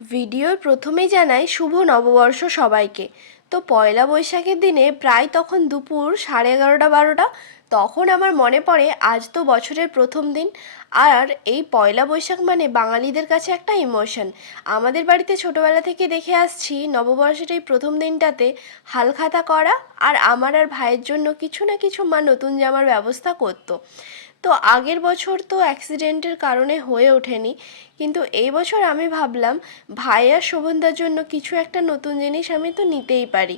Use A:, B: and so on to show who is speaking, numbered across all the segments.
A: ভিডিওর প্রথমেই জানাই শুভ নববর্ষ সবাইকে। তো পয়লা বৈশাখের দিনে প্রায় তখন দুপুর সাড়ে এগারোটা, বারোটা, তখন আমার মনে পড়ে আজ তো বছরের প্রথম দিন। আর এই পয়লা বৈশাখ মানে বাঙালিদের কাছে একটা ইমোশন আমাদের বাড়িতে ছোটোবেলা থেকে দেখে আসছি নববর্ষের এই প্রথম দিনটাতে হালখাতা করা আর আমার আর ভাইয়ের জন্য কিছু না কিছু মা নতুন জামার ব্যবস্থা করতো। তো আগের বছর তো অ্যাক্সিডেন্টের কারণে হয়ে ওঠেনি। কিন্তু এই বছর আমি ভাবলাম ভাইয়া শোভনদার জন্য কিছু একটা নতুন জিনিস আমি তো নিতেই পারি।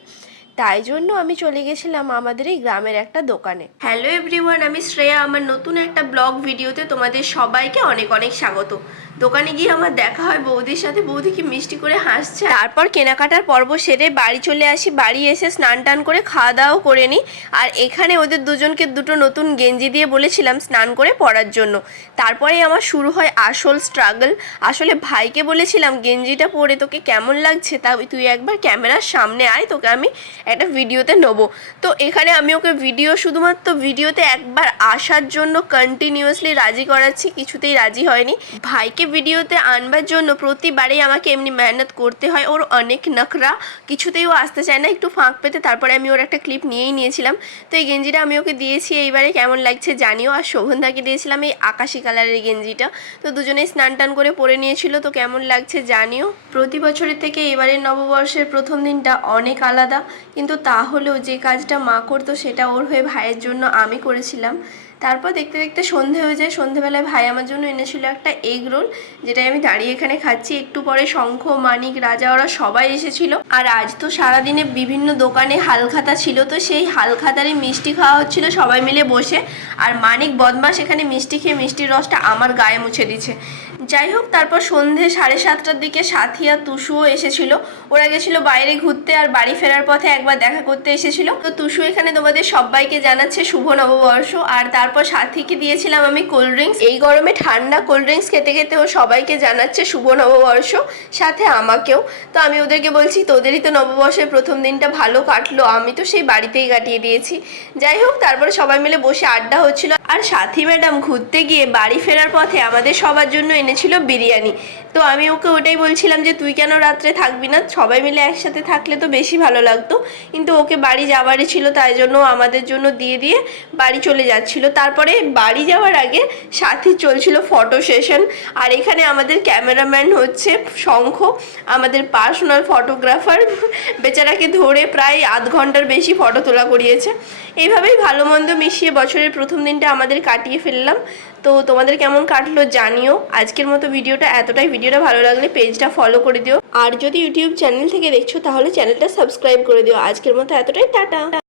A: তাই জন্য আমি চলে গেছিলাম আমাদের এই গ্রামের একটা দোকানে। হ্যালো এভরিওয়ান আমি শ্রেয়া। আমার নতুন একটা ব্লগ ভিডিওতে তোমাদের সবাইকে অনেক অনেক স্বাগত। দোকানে গিয়ে আমার দেখা হয় বৌদির সাথে। বৌদি কি মিষ্টি করে হাসছে? তারপর কেনাকাটার পর্ব সেরে বাড়ি চলে আসি। বাড়ি এসে স্নান টান করে খাওয়া দাওয়াও করে নিই। আর এখানে ওদের দুজনকে দুটো নতুন গেঞ্জি দিয়ে বলেছিলাম স্নান করে পরার জন্য। তারপরে আমার শুরু হয় আসল স্ট্রাগল আসলে ভাইকে বলেছিলাম গেঞ্জিটা পরে তোকে কেমন লাগছে? তা তুই একবার ক্যামেরার সামনে আয় তোকে আমি একটা ভিডিওতে নেব। তো এখানে আমি ওকে ভিডিও, শুধুমাত্র ভিডিওতে একবার আসার জন্য কন্টিনিউয়াসলি রাজি করাচ্ছি, কিছুতেই রাজি হয়নি। ভাইকে ভিডিওতে আনবার জন্য প্রতিবারেই আমাকে এমনি মেহনত করতে হয়, ওর অনেক নখরা, কিছুতেই ও আসতে চায় না, একটু ফাঁক পেতে। তারপরে আমি ওর একটা ক্লিপ নিয়েই নিয়েছিলাম। তো এই গেঞ্জিটা আমি ওকে দিয়েছি এইবারে, কেমন লাগছে জানিও। আর শোভনদাকে দিয়েছিলাম এই আকাশি কালারের গেঞ্জিটা। তো দুজনেই স্নান টান করে পরে নিয়েছিল, তো কেমন লাগছে জানিও। প্রতি বছরের থেকে এবারের নববর্ষের প্রথম দিনটা অনেক আলাদা। কিন্তু তাহলেও যে কাজটা মা করতো সেটা ওর হয়ে ভাইয়ের জন্য আমি করেছিলাম। তারপর দেখতে দেখতে সন্ধে হয়ে যায়। সন্ধেবেলায় ভাই আমার জন্য এনেছিল একটা এগ রোল যেটা আমি দাঁড়িয়ে এখানে খাচ্ছি। একটু পরে শঙ্খ, মানিক, রাজা ওরা সবাই এসেছিল। আর আজ তো সারাদিনে বিভিন্ন দোকানে হালখাতা ছিল, তো সেই হালখাতারই মিষ্টি খাওয়া হচ্ছিল সবাই মিলে বসে। আর মানিক বদমাস এখানে মিষ্টি খেয়ে মিষ্টির রসটা আমার গায়ে মুছে দিচ্ছে। যাই হোক, তারপর সন্ধে সাড়ে সাতটার দিকে সাথিয়া, তুষুও এসেছিল। ওরা গেছিল বাইরে ঘুরতে আর বাড়ি ফেরার পথে একবার দেখা করতে এসেছিল। তো তুষু এখানে তোমাদের সবাইকে জানাচ্ছে শুভ নববর্ষ। আর তারপর সাথীকে দিয়েছিলাম আমি কোল্ড ড্রিঙ্কস এই গরমে ঠান্ডা কোল্ড ড্রিঙ্কস খেতে খেতে ও সবাইকে জানাচ্ছে শুভ নববর্ষ, সাথে আমাকেও। তো আমি ওদেরকে বলছি, তোদেরই তো নববর্ষের প্রথম দিনটা ভালো কাটলো। আমি তো সেই বাড়িতেই কাটিয়ে দিয়েছি। যাই হোক, তারপরে সবাই মিলে বসে আড্ডা হচ্ছিল। আর সাথী ম্যাডাম ঘুরতে গিয়ে বাড়ি ফেরার পথে আমাদের সবার জন্য এনেছিল বিরিয়ানি। তো আমি ওকে ওটাই বলছিলাম যে, তুই কেন রাত্রে থাকবি না? সবাই মিলে একসাথে থাকলে তো বেশি ভালো লাগতো। কিন্তু ওকে বাড়ি যাওয়ারই ছিল, তাই জন্য আমাদের জন্য দিয়ে দিয়ে বাড়ি চলে যাচ্ছিল। তারপরে বাড়ি যাওয়ার আগে সাথী চলছিল ফটো সেশন আর এখানে আমাদের ক্যামেরাম্যান হচ্ছে শঙ্খ, আমাদের পার্সোনাল ফটোগ্রাফার বেচারাকে ধরে প্রায় আধ ঘণ্টার বেশি ফটো তোলা করিয়েছে। এইভাবেই ভালো মন্দ মিশিয়ে বছরের প্রথম দিনটা আমাদের কাটিয়ে ফেললাম। তো তোমাদের কেমন কাটলো জানিও। আজকের মতো ভিডিওটা এতটাই। ভিডিওটা ভালো লাগলে পেজটা ফলো করে দিও। আর যদি ইউটিউব চ্যানেল থেকে দেখছ, তাহলে চ্যানেলটা সাবস্ক্রাইব করে দিও। আজকের মতো এতটাই। টাটা।